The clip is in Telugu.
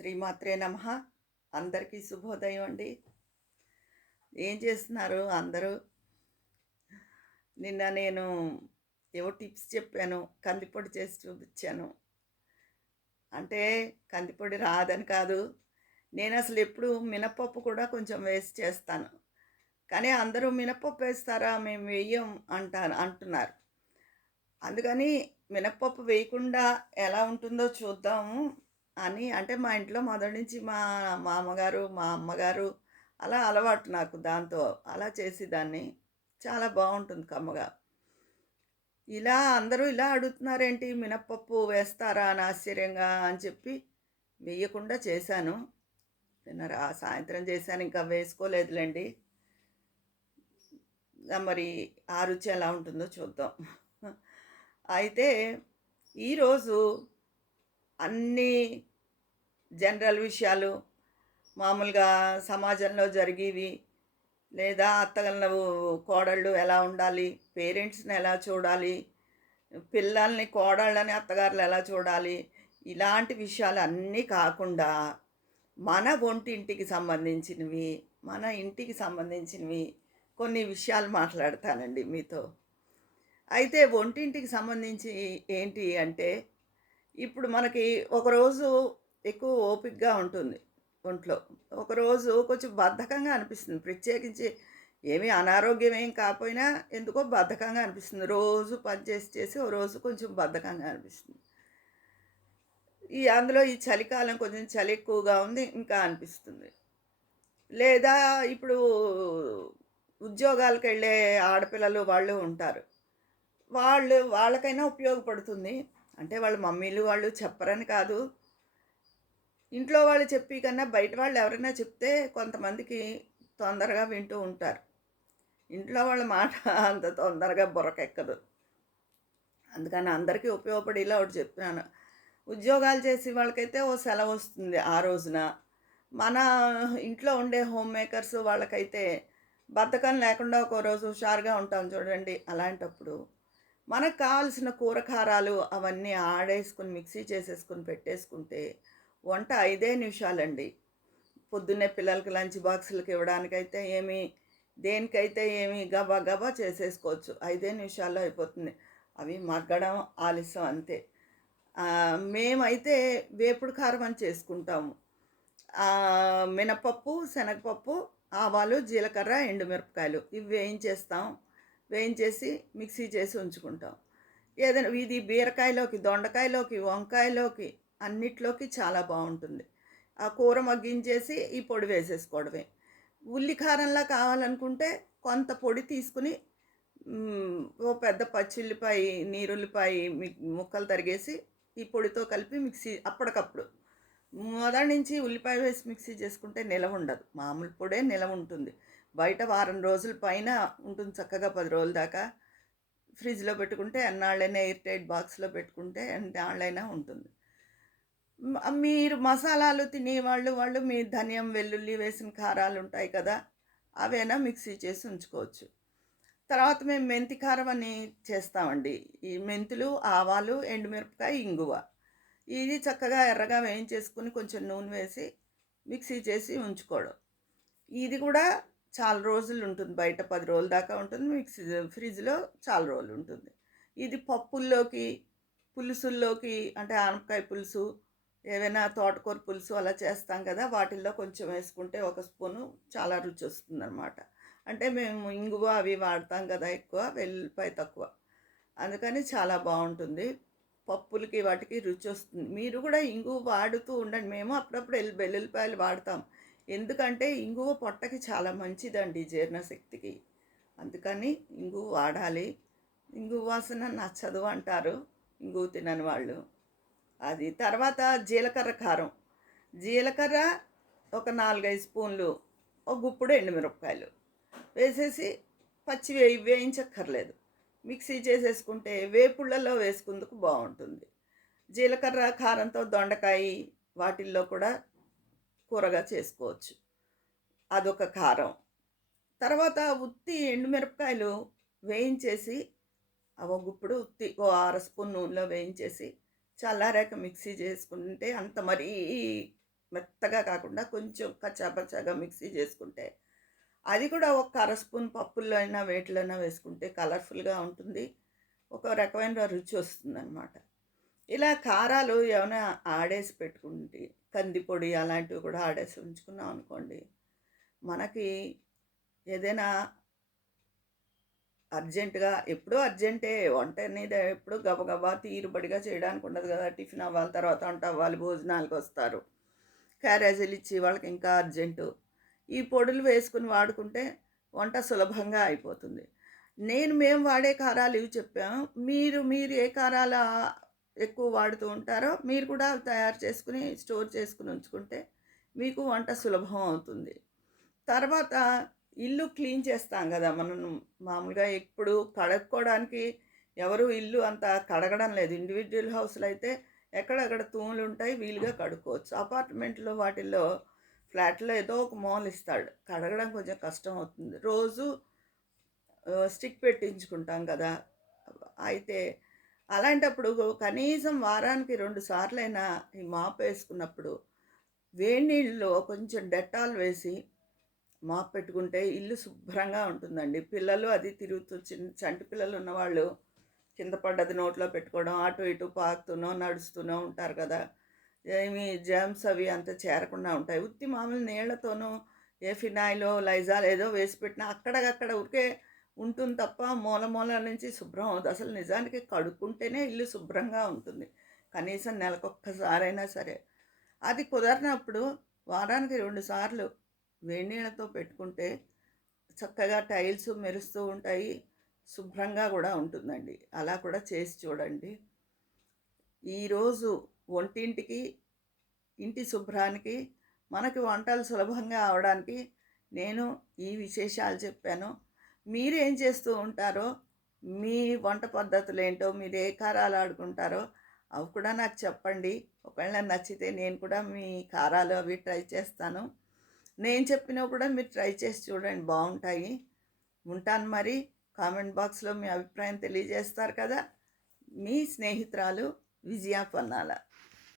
శ్రీమాత్రే నమ. అందరికీ శుభోదయం అండి. ఏం చేస్తున్నారు? అందరూ? నిన్న నేను ఏవో టిప్స్ చెప్పాను. కందిపొడి చేసి చూపించాను. అంటే కందిపొడి రాదని కాదు. నేను అసలు ఎప్పుడు మినపప్పు కూడా కొంచెం వేస్ట్ చేస్తాను. కానీ అందరూ మినపప్పు వేస్తారా? మేము వేయం అంటారు అంటున్నారు. అందుకని మినప్పప్పు వేయకుండా ఎలా ఉంటుందో చూద్దాము. అని అంటే మా ఇంట్లో మొదటి నుంచి మా మామగారు మా అమ్మగారు అలా అలవాటు నాకు దాంతో అలా చేసేదాన్ని. చాలా బాగుంటుంది కమ్మగా. ఇలా అందరూ ఇలా అడుగుతున్నారేంటి? మినప్పప్పు వేస్తారా అని ఆశ్చర్యంగా అని చెప్పి వేయకుండా చేశాను. తిన్నరా సాయంత్రం చేశాను ఇంకా వేసుకోలేదులేండి. మరి ఆ రుచి ఎలా ఉంటుందో చూద్దాం. అయితే ఈరోజు అన్నీ జనరల్ విషయాలు మామూలుగా సమాజంలో జరిగేవి లేదా అత్తగలను కోడళ్ళు ఎలా ఉండాలి పేరెంట్స్ని ఎలా చూడాలి పిల్లల్ని కోడళ్ళని అత్తగారులు ఎలా చూడాలి ఇలాంటి విషయాలు అన్నీ కాకుండా మన ఒంటింటికి సంబంధించినవి మన ఇంటికి సంబంధించినవి కొన్ని విషయాలు మాట్లాడతానండి మీతో. అయితే ఒంటింటికి సంబంధించి ఏంటి అంటే ఇప్పుడు మనకి ఒకరోజు ఎక్కువ ఓపికగా ఉంటుంది ఒంట్లో. ఒకరోజు కొంచెం బద్ధకంగా అనిపిస్తుంది. ప్రత్యేకించి ఏమీ అనారోగ్యం ఏం కాకపోయినా ఎందుకో బద్ధకంగా అనిపిస్తుంది. రోజు పని చేసి చేసి ఓ రోజు కొంచెం బద్ధకంగా అనిపిస్తుంది. ఈ అందులో ఈ చలికాలం కొంచెం చలి ఎక్కువగా ఉంది ఇంకా అనిపిస్తుంది. లేదా ఇప్పుడు ఉద్యోగాలకు వెళ్ళే ఆడపిల్లలు వాళ్ళు ఉంటారు. వాళ్ళు వాళ్ళకైనా ఉపయోగపడుతుంది. అంటే వాళ్ళ మమ్మీలు వాళ్ళు చెప్పరని కాదు. ఇంట్లో వాళ్ళు చెప్పి కన్నా బయట వాళ్ళు ఎవరైనా చెప్తే కొంతమందికి తొందరగా వింటూ ఉంటారు. ఇంట్లో వాళ్ళ మాట అంత తొందరగా బుర్రకెక్కదు. అందుకని అందరికీ ఉపయోగపడేలా ఒకటి చెప్తున్నాను ఉద్యోగాలు చేసే వాళ్ళకైతే ఓ సెలవు వస్తుంది ఆ రోజున. మన ఇంట్లో ఉండే హోమ్ మేకర్స్ వాళ్ళకైతే బద్ధకం లేకుండా ఒక రోజు హుషారుగా ఉంటాం చూడండి అలాంటప్పుడు. మనకు కావాల్సిన కూరకారాలు అవన్నీ ఆడేసుకుని మిక్సీ చేసేసుకుని పెట్టేసుకుంటే వంట ఐదే నిమిషాలండి. పొద్దున్నే పిల్లలకి లంచ్ బాక్సులకి ఇవ్వడానికైతే ఏమి దేనికైతే ఏమి గబా గబా చేసేసుకోవచ్చు. ఐదే నిమిషాల్లో అయిపోతుంది. అవి మగ్గడం ఆలస్యం అంతే. మేమైతే వేపుడు కారం అని చేసుకుంటాము. మినపప్పు శనగపప్పు ఆవాలు జీలకర్ర ఎండుమిరపకాయలు ఇవి వేయించేస్తాం. వేయించేసి మిక్సీ చేసి ఉంచుకుంటాం. ఏదైనా ఇది బీరకాయలోకి దొండకాయలోకి వంకాయలోకి అన్నిట్లోకి చాలా బాగుంటుంది. ఆ కూర మగ్గించేసి ఈ పొడి వేసేసుకోవడమే. ఉల్లి కారంలా కావాలనుకుంటే కొంత పొడి తీసుకుని ఓ పెద్ద పచ్చిల్లిపాయ నీరుల్లిపాయ ముక్కలు తరిగేసి ఈ పొడితో కలిపి మిక్సీ అప్పటికప్పుడు. మొదటి నుంచి ఉల్లిపాయ వేసి మిక్సీ చేసుకుంటే నిలవ ఉండదు. మామూలు పొడే నిలవ ఉంటుంది. బయట వారం రోజుల పైన ఉంటుంది చక్కగా పది రోజుల దాకా. ఫ్రిడ్జ్లో పెట్టుకుంటే ఎన్నాళ్ళైనా ఎయిర్ టైట్ బాక్స్లో పెట్టుకుంటే ఎన్నాళ్ళైనా ఉంటుంది. మీరు మసాలాలు తినేవాళ్ళు వాళ్ళు మీ ధనియం వెల్లుల్లి వేసిన కారాలు ఉంటాయి కదా అవైనా మిక్సీ చేసి ఉంచుకోవచ్చు. తర్వాత మేము మెంతి కారం అని చేస్తామండి. ఈ మెంతులు ఆవాలు ఎండుమిరపకాయ ఇంగువ. ఇది చక్కగా ఎర్రగా వేయించేసుకుని కొంచెం నూనె వేసి మిక్సీ చేసి ఉంచుకోవడం. ఇది కూడా చాలా రోజులు ఉంటుంది. బయట పది రోజుల దాకా ఉంటుంది. మిక్సీ ఫ్రిడ్జ్లో చాలా రోజులు ఉంటుంది. ఇది పప్పుల్లోకి పులుసుల్లోకి అంటే ఆనపకాయ పులుసు ఏవైనా తోటకూర పులుసు అలా చేస్తాం కదా వాటిల్లో కొంచెం వేసుకుంటే ఒక స్పూను చాలా రుచి వస్తుంది అనమాట అంటే మేము ఇంగువ అవి వాడతాం కదా ఎక్కువ వెల్లిపాయ తక్కువ. అందుకని చాలా బాగుంటుంది. పప్పులకి వాటికి రుచి వస్తుంది. మీరు కూడా ఇంగువ వాడుతూ ఉండండి. మేము అప్పుడప్పుడు వెల్లి వెల్లుల్లిపాయలు వాడతాం. ఎందుకంటే ఇంగువ పొట్టకి చాలా మంచిదండి జీర్ణశక్తికి అందుకని ఇంగువ వాడాలి. ఇంగువ వాసన నచ్చదు అంటారు. ఇంగువ తినని వాళ్ళు. అది తర్వాత జీలకర్ర కారం. జీలకర్ర ఒక నాలుగైదు స్పూన్లు ఒక గుప్పుడు ఎండుమిరపకాయలు వేసేసి పచ్చి వేయి వేయించక్కర్లేదు. మిక్సీ చేసేసుకుంటే వేపుళ్ళలో వేసుకుందుకు బాగుంటుంది. జీలకర్ర కారంతో దొండకాయ వాటిల్లో కూడా కూరగా చేసుకోవచ్చు. అదొక కారం. తర్వాత ఉత్తి ఎండుమిరపకాయలు వేయించేసి ఒక గుప్పుడు ఉత్తి ఓ అర స్పూన్ నూనెలో వేయించేసి చల్లారాక మిక్సీ చేసుకుంటే అంత మరీ మెత్తగా కాకుండా కొంచెం కచ్చాపచ్చాగా మిక్సీ చేసుకుంటే అది కూడా ఒక అర స్పూన్ పప్పుల్లో అయినా వేటిలో అయినా వేసుకుంటే కలర్ఫుల్గా ఉంటుంది. ఒక రకమైన రుచి వస్తుందన్నమాట. ఇలా కారాలు ఏమైనా ఆడేసి పెట్టుకుంటే కందిపొడి అలాంటివి కూడా ఆడేసి ఉంచుకున్నాం అనుకోండి మనకి ఏదైనా అర్జెంటుగా ఎప్పుడూ అర్జెంటే వంట అనేది ఎప్పుడు గబగబా తీరుబడిగా చేయడానికి ఉండదు కదా. టిఫిన్ అవ్వాలి తర్వాత వంట అవ్వాలి భోజనాలకు వస్తారు. క్యారేజీలు ఇచ్చి వాళ్ళకి ఇంకా అర్జెంటు. ఈ పొడులు వేసుకుని వాడుకుంటే వంట సులభంగా అయిపోతుంది. నేను మేము వాడే కారాలు ఇవి చెప్పాము మీరు మీరు ఏ కారాల ఎక్కువ వాడుతూ ఉంటారో మీరు కూడా అవి తయారు చేసుకుని స్టోర్ చేసుకుని ఉంచుకుంటే మీకు వంట సులభం అవుతుంది. తర్వాత ఇల్లు క్లీన్ చేస్తాం కదా మనం మామూలుగా ఇప్పుడు కడుక్కోవడానికి ఎవరు ఇల్లు అంత కడగడం లేదు. ఇండివిజువల్ హౌస్లో అయితే ఎక్కడెక్కడ తూములు ఉంటాయి వీలుగా కడుక్కోవచ్చు. అపార్ట్మెంట్లో వాటిల్లో ఫ్లాట్లో ఏదో ఒక మూల ఇస్తాడు. కడగడం కొంచెం కష్టం అవుతుంది. రోజు స్టిక్ పెట్టించుకుంటాం కదా. అయితే అలాంటప్పుడు కనీసం వారానికి రెండు సార్లైనా ఈ మాప్ వేసుకున్నప్పుడు వేడి నీళ్ళలో కొంచెం డెట్టాల్ వేసి మాప్ పెట్టుకుంటే ఇల్లు శుభ్రంగా ఉంటుందండి. పిల్లలు అది తిరుగుతూ చిన్న చంటి పిల్లలు ఉన్నవాళ్ళు కింద పడ్డది నోట్లో పెట్టుకోవడం అటు ఇటు పాకుతూనో నడుస్తూనో ఉంటారు కదా. ఏమి జర్మ్స్ అవి అంత చేరకుండా ఉంటాయి. ఉత్తి మామూలు నీళ్ళతోనూ ఏ ఫినాయిలో లైజాల్ ఏదో వేసి పెట్టినా అక్కడక్కడ ఊరికే ఉంటుంది తప్ప మూల మూల నుంచి శుభ్రం అవుతుంది అసలు నిజానికి కడుక్కుంటేనే ఇల్లు శుభ్రంగా ఉంటుంది. కనీసం నెలకొక్కసారైనా సరే. అది కుదరినప్పుడు వారానికి రెండు సార్లు వేడి నీళ్ళతో పెట్టుకుంటే చక్కగా టైల్స్ మెరుస్తూ ఉంటాయి శుభ్రంగా కూడా ఉంటుందండి. అలా కూడా చేసి చూడండి. ఈరోజు వంటింటికి ఇంటి శుభ్రానికి మనకి వంటలు సులభంగా అవడానికి నేను ఈ విశేషాలు చెప్పాను. మీరేం చేస్తూ ఉంటారో మీ వంట పద్ధతులు ఏంటో మీరు ఏ కారాలు ఆడుకుంటారో అవి కూడా నాకు చెప్పండి. ఒకవేళ నచ్చితే నేను కూడా మీ కారాలు అవి ట్రై చేస్తాను. నేను చెప్పినవి కూడా మీరు ట్రై చేసి చూడండి బాగుంటాయి. ఉంటాను మరి. కామెంట్ బాక్స్లో మీ అభిప్రాయం తెలియజేస్తారు కదా. మీ స్నేహితురాలు విజయ పన్నాల.